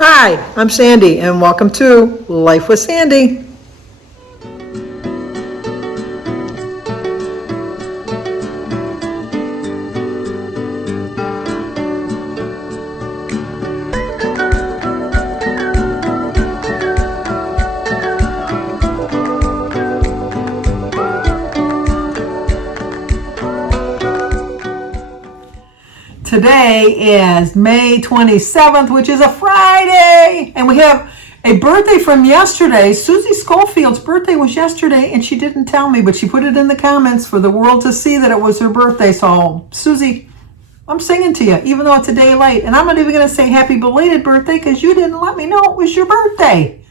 Hi, I'm Sandy, and welcome to Life with Sandy. Today is May 27th, which is a Friday, and we have a birthday from yesterday. Susie Schofield's birthday was yesterday, and she didn't tell me, but she put it in the comments for the world to see that it was her birthday. So, Susie, I'm singing to you, even though it's a day late, and I'm not even going to say happy belated birthday because you didn't let me know it was your birthday.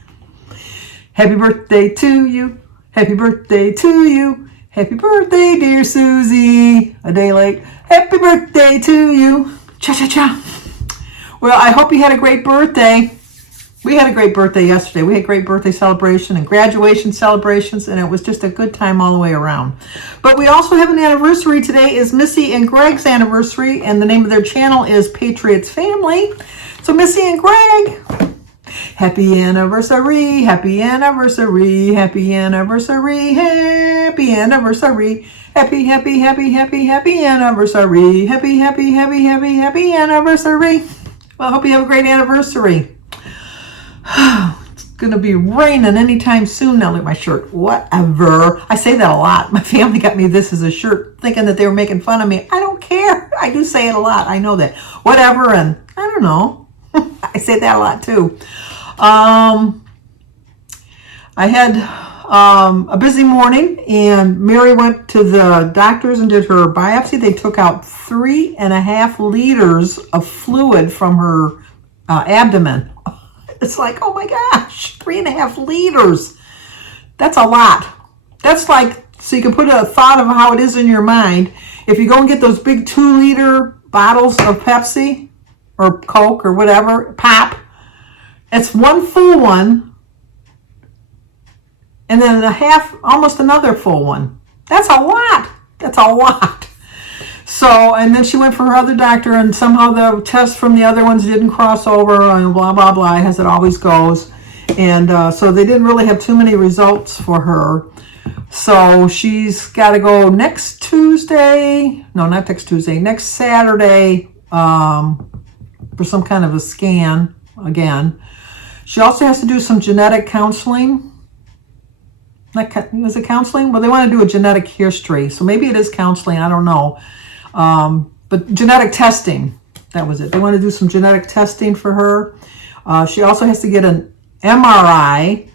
Happy birthday to you. Happy birthday to you. Happy birthday, dear Susie. A day late. Happy birthday to you. Cha-cha-cha. Well, I hope you had a great birthday. We had a great birthday yesterday. We had great birthday celebration and graduation celebrations, and it was just a good time all the way around. But we also have an anniversary. Today is Missy and Greg's anniversary, and the name of their channel is Patriots Family. So Missy and Greg, happy anniversary, happy anniversary, happy anniversary, happy anniversary, happy, happy, happy, happy, happy anniversary, happy, happy, happy, happy, happy anniversary. Well, I hope you have a great anniversary. It's going to be raining anytime soon. Now look at my shirt. Whatever. I say that a lot. My family got me this as a shirt thinking that they were making fun of me. I don't care. I do say it a lot. I know that. Whatever, and I don't know. I say that a lot too. I had a busy morning, and Mary went to the doctors and did her biopsy. They took out 3.5 liters of fluid from her abdomen. It's like, oh my gosh, 3.5 liters. That's a lot. That's like, so you can put a thought of how it is in your mind. If you go and get those big 2-liter bottles of Pepsi or Coke or whatever, pop, it's one full one, and then a half, almost another full one. That's a lot. That's a lot. So, and then she went for her other doctor, and somehow the tests from the other ones didn't cross over, and blah, blah, blah, as it always goes. And so they didn't really have too many results for her. So she's got to go next Tuesday, no, not next Tuesday, next Saturday for some kind of a scan again. She also has to do some genetic counseling. Was it counseling? Well, they want to do a genetic history. So maybe it is counseling. I don't know. But genetic testing, that was it. They want to do some genetic testing for her. She also has to get an MRI.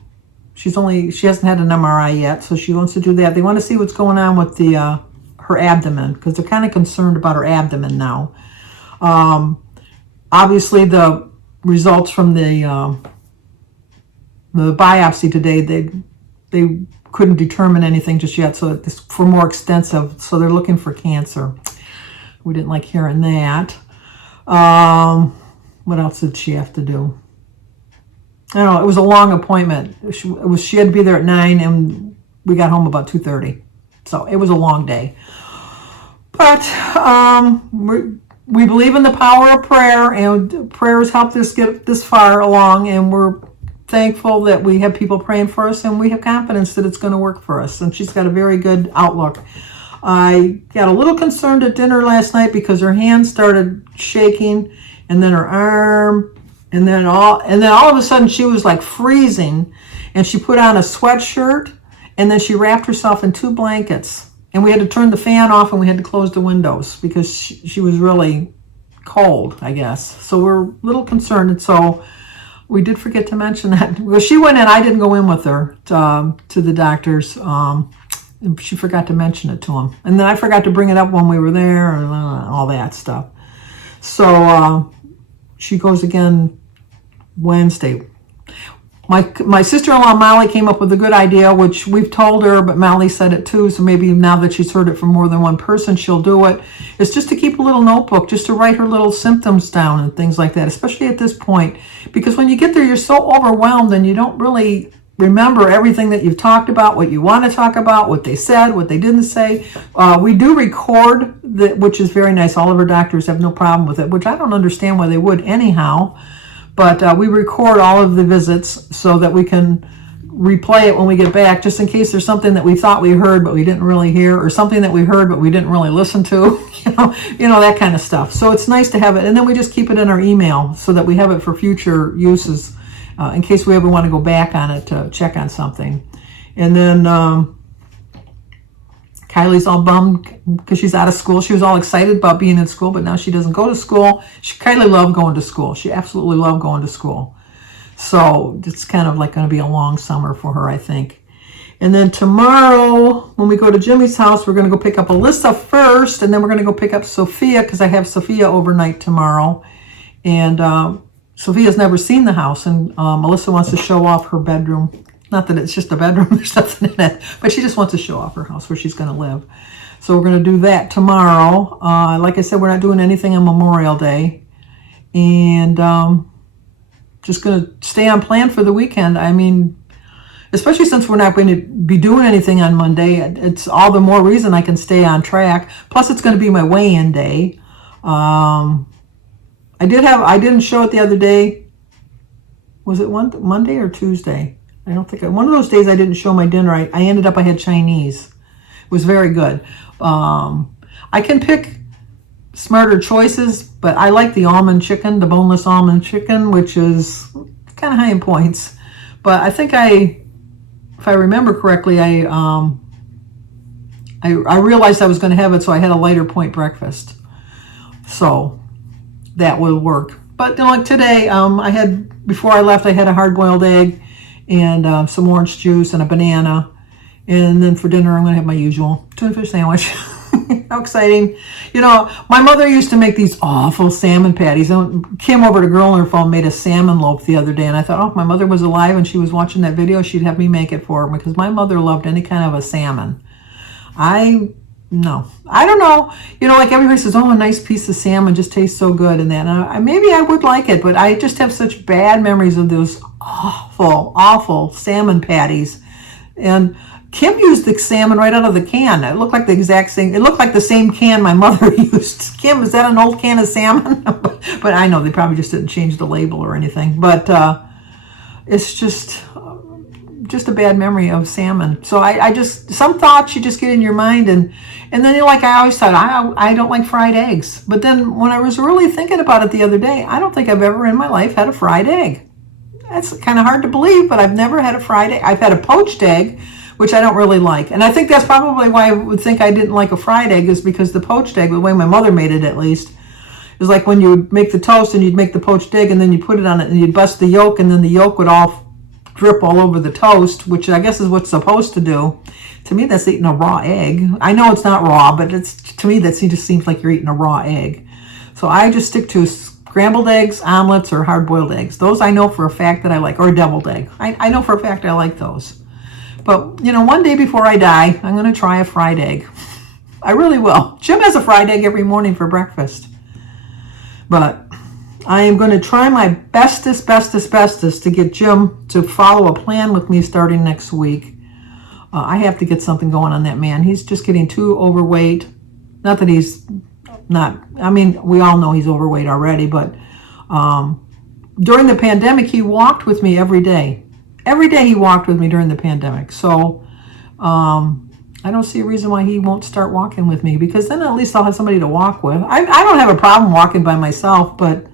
She hasn't had an MRI yet, so she wants to do that. They want to see what's going on with her abdomen, because they're kind of concerned about her abdomen now. Obviously, the results from the biopsy today, they couldn't determine anything just yet, so it's for more extensive, so they're looking for cancer. We didn't like hearing that. What else did she have to do? I don't know, it was a long appointment. She had to be there at 9, and we got home about 2:30. So it was a long day. But we believe in the power of prayer, and prayer has helped us get this far along, and we're thankful that we have people praying for us, and we have confidence that it's going to work for us. And she's got a very good outlook. I got a little concerned at dinner last night because her hand started shaking, and then her arm, and then all of a sudden she was like freezing, and she put on a sweatshirt, and then she wrapped herself in 2 blankets, and we had to turn the fan off, and we had to close the windows because she was really cold, I guess. So we're a little concerned, and so we did forget to mention that. Well, she went in. I didn't go in with her to the doctors. She forgot to mention it to him. And then I forgot to bring it up when we were there and all that stuff. So she goes again Wednesday. My sister-in-law, Molly, came up with a good idea, which we've told her, but Molly said it too, so maybe now that she's heard it from more than one person, she'll do it. It's just to keep a little notebook, just to write her little symptoms down and things like that, especially at this point. Because when you get there, you're so overwhelmed and you don't really remember everything that you've talked about, what you want to talk about, what they said, what they didn't say. We do record, which is very nice. All of our doctors have no problem with it, which I don't understand why they would anyhow. But we record all of the visits so that we can replay it when we get back, just in case there's something that we thought we heard but we didn't really hear, or something that we heard but we didn't really listen to, that kind of stuff. So it's nice to have it, and then we just keep it in our email so that we have it for future uses, in case we ever want to go back on it to check on something. And then Kylie's all bummed because she's out of school. She was all excited about being in school, but now she doesn't go to school. Kylie loved going to school. She absolutely loved going to school. So it's kind of like going to be a long summer for her, I think. And then tomorrow, when we go to Jimmy's house, we're going to go pick up Alyssa first, and then we're going to go pick up Sophia because I have Sophia overnight tomorrow. And Sophia's never seen the house, and Alyssa wants to show off her bedroom. Not that it's just a bedroom, there's nothing in it, but she just wants to show off her house where she's going to live. So we're going to do that tomorrow. Like I said, we're not doing anything on Memorial Day. And just going to stay on plan for the weekend. I mean, especially since we're not going to be doing anything on Monday, it's all the more reason I can stay on track. Plus, it's going to be my weigh-in day. I didn't show it the other day. Was it Monday or Tuesday? I don't think one of those days I didn't show my dinner. I ended up, I had Chinese. It was very good. I can pick smarter choices, but I like the almond chicken, the boneless almond chicken, which is kind of high in points. But I think if I remember correctly, I realized I was going to have it, so I had a lighter point breakfast. So that will work. But like today, before I left, I had a hard-boiled egg and some orange juice and a banana. And then for dinner, I'm going to have my usual tuna fish sandwich. How exciting. My mother used to make these awful salmon patties. Kim over to Girl on her phone made a salmon loaf the other day, and I thought, if my mother was alive and she was watching that video, she'd have me make it for her, because my mother loved any kind of a salmon. I don't know. Like everybody says, a nice piece of salmon just tastes so good and that. And maybe I would like it, but I just have such bad memories of those awful, awful salmon patties. And Kim used the salmon right out of the can. It looked like the exact same. It looked like the same can my mother used. Kim, is that an old can of salmon? But I know they probably just didn't change the label or anything. But it's just a bad memory of salmon. So I just, some thoughts you just get in your mind, and then I always thought, I don't like fried eggs. But then when I was really thinking about it the other day, I don't think I've ever in my life had a fried egg. That's kind of hard to believe, but I've never had a fried egg. I've had a poached egg, which I don't really like. And I think that's probably why I would think I didn't like a fried egg, is because the poached egg, the way my mother made it at least, is like when you would make the toast and you'd make the poached egg and then you put it on it and you'd bust the yolk, and then the yolk would all drip all over the toast, which I guess is what's supposed to do. To me, that's eating a raw egg. I know it's not raw, but to me, that just seems like you're eating a raw egg. So I just stick to scrambled eggs, omelets, or hard-boiled eggs. Those I know for a fact that I like, or a deviled egg. I know for a fact I like those. But, one day before I die, I'm going to try a fried egg. I really will. Jim has a fried egg every morning for breakfast. But I am going to try my bestest to get Jim to follow a plan with me starting next week. I have to get something going on that man. He's just getting too overweight. Not that he's not, we all know he's overweight already, but during the pandemic, he walked with me every day. Every day he walked with me during the pandemic. So I don't see a reason why he won't start walking with me, because then at least I'll have somebody to walk with. I don't have a problem walking by myself, but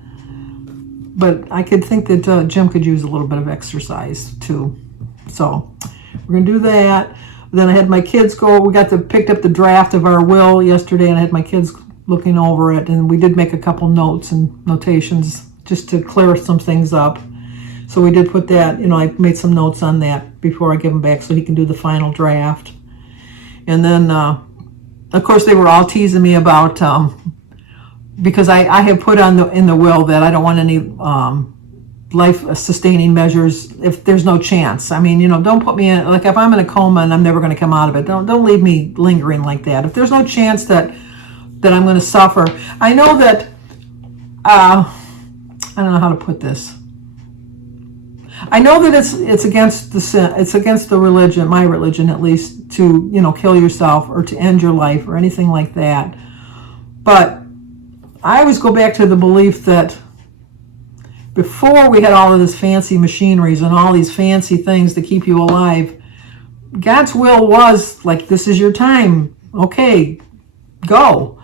I could think that Jim could use a little bit of exercise too. So we're going to do that. Then I had my kids go. We picked up the draft of our will yesterday, and I had my kids looking over it, and we did make a couple notes and notations just to clear some things up. So we did put that, I made some notes on that before I give him back so he can do the final draft. And then, of course, they were all teasing me about, because I have put in the will that I don't want any life-sustaining measures if there's no chance. Don't put me in, like if I'm in a coma and I'm never going to come out of it, don't leave me lingering like that. If there's no chance that I'm going to suffer. I know that, I don't know how to put this. I know that it's against the sin, it's against the religion, my religion at least, to kill yourself or to end your life or anything like that. But I always go back to the belief that before we had all of this fancy machineries and all these fancy things to keep you alive, God's will was like, this is your time. Okay, go.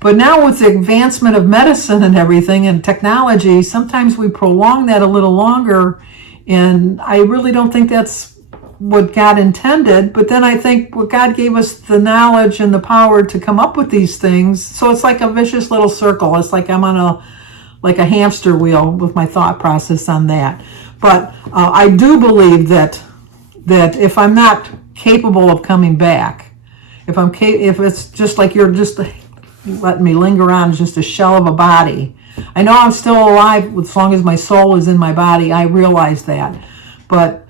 But now with the advancement of medicine and everything and technology, sometimes we prolong that a little longer. And I really don't think that's what God intended. But then I think what God gave us the knowledge and the power to come up with these things. So it's like a vicious little circle. It's like I'm on a hamster wheel with my thought process on that. But I do believe that if I'm not capable of coming back, if it's just like you're just letting me linger on, just a shell of a body. I know I'm still alive as long as my soul is in my body. I realize that. But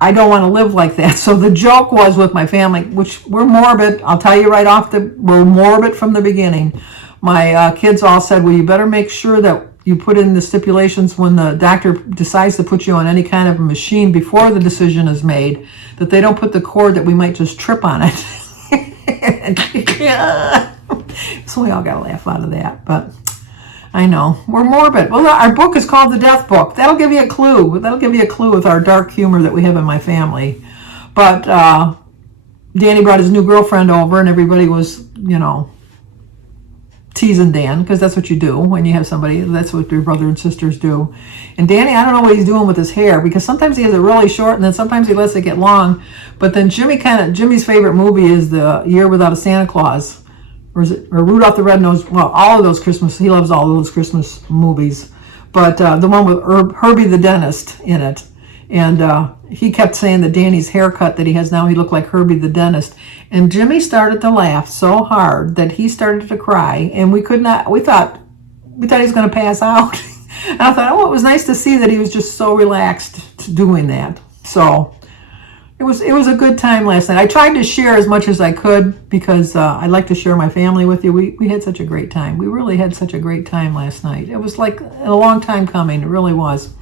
I don't want to live like that. So the joke was with my family, which we're morbid. I'll tell you right off, we're morbid from the beginning. My kids all said, well, you better make sure that you put in the stipulations when the doctor decides to put you on any kind of a machine before the decision is made, that they don't put the cord that we might just trip on it. So we all got to laugh out of that. But I know, we're morbid. Well, our book is called The Death Book. That'll give you a clue. That'll give you a clue with our dark humor that we have in my family. But Danny brought his new girlfriend over, and everybody was, teasing Dan, because that's what you do when you have somebody. That's what your brother and sisters do. And Danny, I don't know what he's doing with his hair, because sometimes he has it really short, and then sometimes he lets it get long. But then Jimmy's favorite movie is The Year Without a Santa Claus. Or Rudolph the Red-Nosed, well, all of those Christmas, he loves all of those Christmas movies. But the one with Herbie the dentist in it. And he kept saying that Danny's haircut that he has now, he looked like Herbie the dentist. And Jimmy started to laugh so hard that he started to cry. And we thought he was going to pass out. And I thought, oh, it was nice to see that he was just so relaxed doing that. So it was a good time last night. I tried to share as much as I could because I like to share my family with you. We had such a great time. We really had such a great time last night. It was like a long time coming. It really was.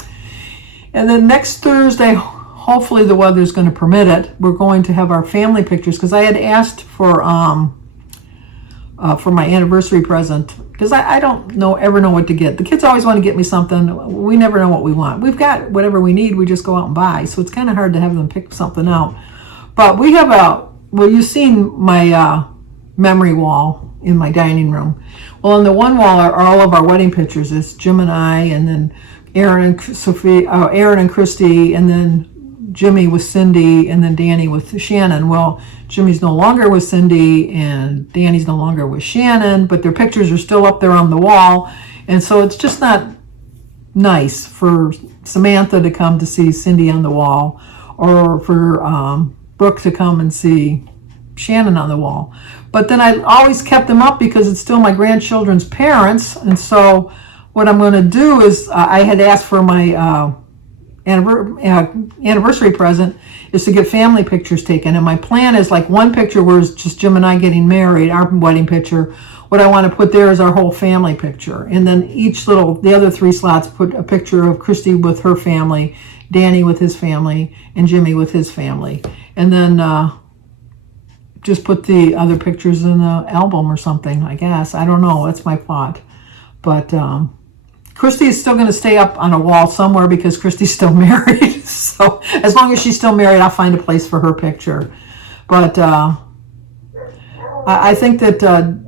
And then next Thursday, hopefully the weather's going to permit it, we're going to have our family pictures, because I had asked for my anniversary present, because I don't ever know what to get. The kids always want to get me something. We never know what we want. We've got whatever we need. We just go out and buy. So it's kind of hard to have them pick something out. But we have you've seen my memory wall in my dining room. Well, on the one wall are all of our wedding pictures. It's Jim and I, and then Aaron and Christy, and then Jimmy with Cindy, and then Danny with Shannon. Well, Jimmy's no longer with Cindy, and Danny's no longer with Shannon, but their pictures are still up there on the wall. And so it's just not nice for Samantha to come to see Cindy on the wall, or for Brooke to come and see Shannon on the wall. But then I always kept them up because it's still my grandchildren's parents. And so what I'm going to do is, I had asked for my anniversary present is to get family pictures taken. And my plan is like one picture where it's just Jim and I getting married, our wedding picture. What I want to put there is our whole family picture. And then the other 3 slots, put a picture of Christy with her family, Danny with his family, and Jimmy with his family. And then just put the other pictures in the album or something, I guess. I don't know. That's my thought. But Christy is still going to stay up on a wall somewhere because Christy's still married. So as long as she's still married, I'll find a place for her picture. But I think that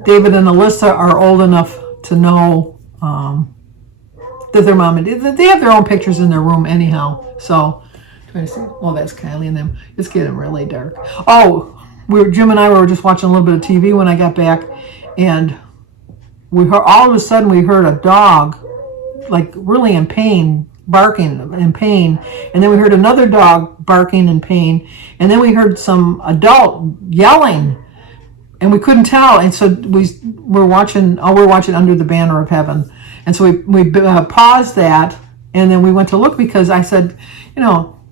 David and Alyssa are old enough to know that their mom and they have their own pictures in their room anyhow. So trying to see. Oh, that's Kylie and them. It's getting really dark. Oh, Jim and I were just watching a little bit of TV when I got back, and all of a sudden we heard a dog, like really in pain, barking in pain, and then we heard another dog barking in pain, and then we heard some adult yelling, and we couldn't tell, and so we're watching Under the Banner of Heaven, and so we paused that, and then we went to look, because I said,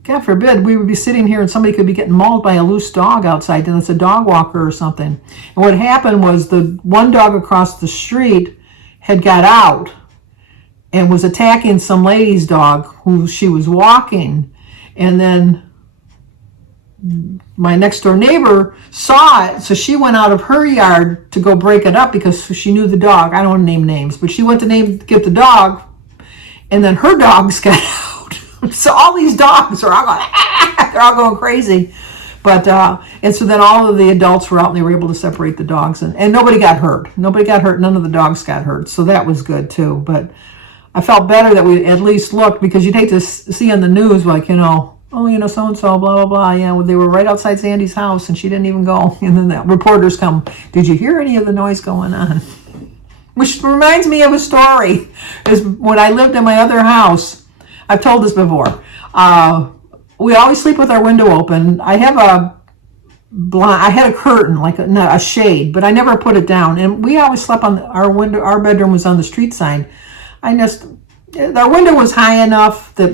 God forbid we would be sitting here and somebody could be getting mauled by a loose dog outside, and it's a dog walker or something. And what happened was the one dog across the street had got out and was attacking some lady's dog who she was walking. And then my next door neighbor saw it, so she went out of her yard to go break it up because she knew the dog. I don't want to name names, but she went to get the dog. And then her dogs got out. So all these dogs are all going, they're all going crazy. But, and so then all of the adults were out and they were able to separate the dogs. And nobody got hurt. Nobody got hurt. None of the dogs got hurt. So that was good too. But I felt better that we at least looked, because you'd hate to see on the news, like, oh, so-and-so, blah, blah, blah. Yeah, they were right outside Sandy's house and she didn't even go. And then the reporters come, did you hear any of the noise going on? Which reminds me of a story. Is when I lived in my other house, I've told this before, we always sleep with our window open. I have I had a curtain, like a shade, but I never put it down. And we always slept on our window. Our bedroom was on the street side. Our window was high enough that,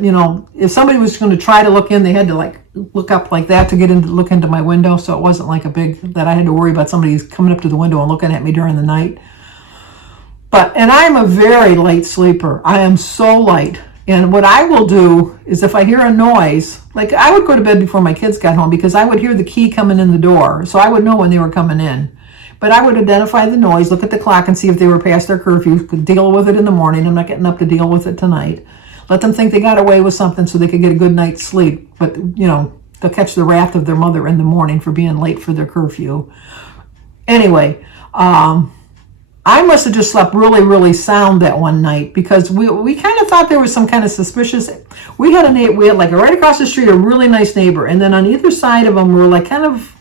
if somebody was going to try to look in, they had to like look up like that to look into my window. So it wasn't like that I had to worry about somebody coming up to the window and looking at me during the night. And I'm a very light sleeper. I am so light. And what I will do is, if I hear a noise, like I would go to bed before my kids got home, because I would hear the key coming in the door. So I would know when they were coming in. But I would identify the noise, look at the clock and see if they were past their curfew, could deal with it in the morning. I'm not getting up to deal with it tonight. Let them think they got away with something so they could get a good night's sleep. But, they'll catch the wrath of their mother in the morning for being late for their curfew. Anyway, I must have just slept really, really sound that one night, because we kind of thought there was some kind of suspicious. We had like right across the street, a really nice neighbor. And then on either side of them were like kind of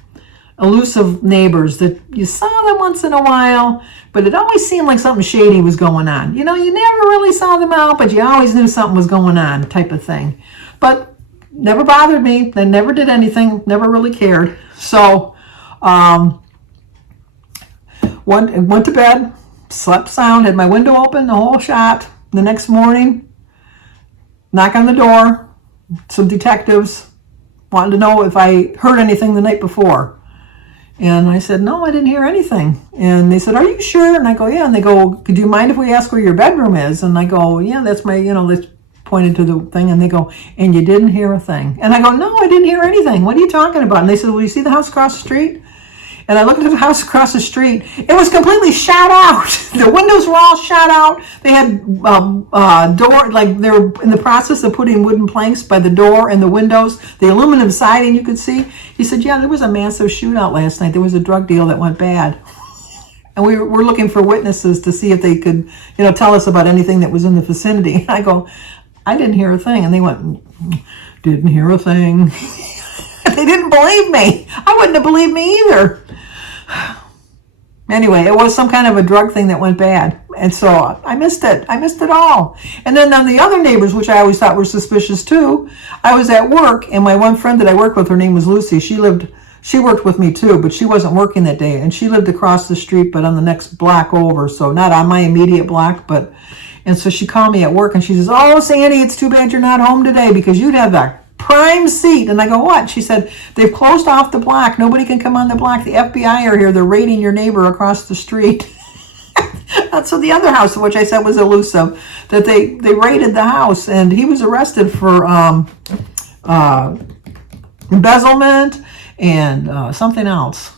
elusive neighbors that you saw them once in a while, but it always seemed like something shady was going on. You never really saw them out, but you always knew something was going on, type of thing. But never bothered me. They never did anything, never really cared. So went to bed, slept sound, had my window open the whole shot. The next morning, knock on the door, some detectives wanted to know if I heard anything the night before. And I said, no, I didn't hear anything. And they said, are you sure? And I go, yeah. And they go, could you mind if we ask where your bedroom is? And I go, yeah, that's my, they pointed to the thing. And they go, and you didn't hear a thing? And I go, no, I didn't hear anything. What are you talking about? And they said, well, you see the house across the street? And I looked at the house across the street. It was completely shot out. The windows were all shot out. They had door, like they were in the process of putting wooden planks by the door and the windows. The aluminum siding you could see. He said, yeah, there was a massive shootout last night. There was a drug deal that went bad. And we were looking for witnesses to see if they could, tell us about anything that was in the vicinity. I go, I didn't hear a thing. And they went, didn't hear a thing. They didn't believe me. I wouldn't have believed me either. Anyway, it was some kind of a drug thing that went bad. And so I missed it. I missed it all. And then on the other neighbors, which I always thought were suspicious too, I was at work, and my one friend that I worked with, her name was Lucy. She worked with me too, but she wasn't working that day. And she lived across the street, but on the next block over. So not on my immediate block, and so she called me at work and she says, oh, Sandy, it's too bad you're not home today, because you'd have the prime seat. And I go, what? She said, they've closed off the block. Nobody can come on the block. The FBI are here. They're raiding your neighbor across the street. So the other house, which I said was elusive, that they raided the house, and he was arrested for embezzlement and something else,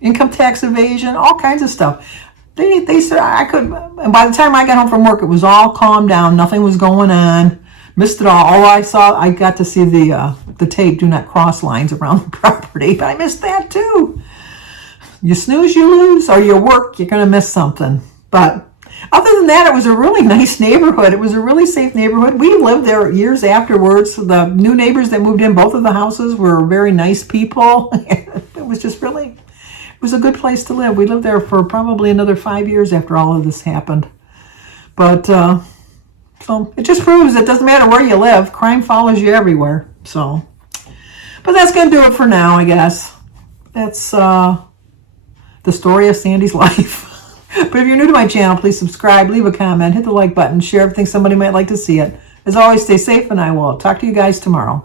income tax evasion, all kinds of stuff. They said I could, and by the time I got home from work, it was all calmed down. Nothing was going on. Missed it all. I got to see the tape, do not cross lines around the property, but I missed that too. You snooze, you lose, or you work, you're going to miss something. But other than that, it was a really nice neighborhood. It was a really safe neighborhood. We lived there years afterwards. The new neighbors that moved in, both of the houses were very nice people. It was just really, it was a good place to live. We lived there for probably another 5 years after all of this happened. But, so it just proves it doesn't matter where you live. Crime follows you everywhere. So, but that's going to do it for now, I guess. That's the story of Sandy's life. But if you're new to my channel, please subscribe, leave a comment, hit the like button, share if you think somebody might like to see it. As always, stay safe, and I will talk to you guys tomorrow.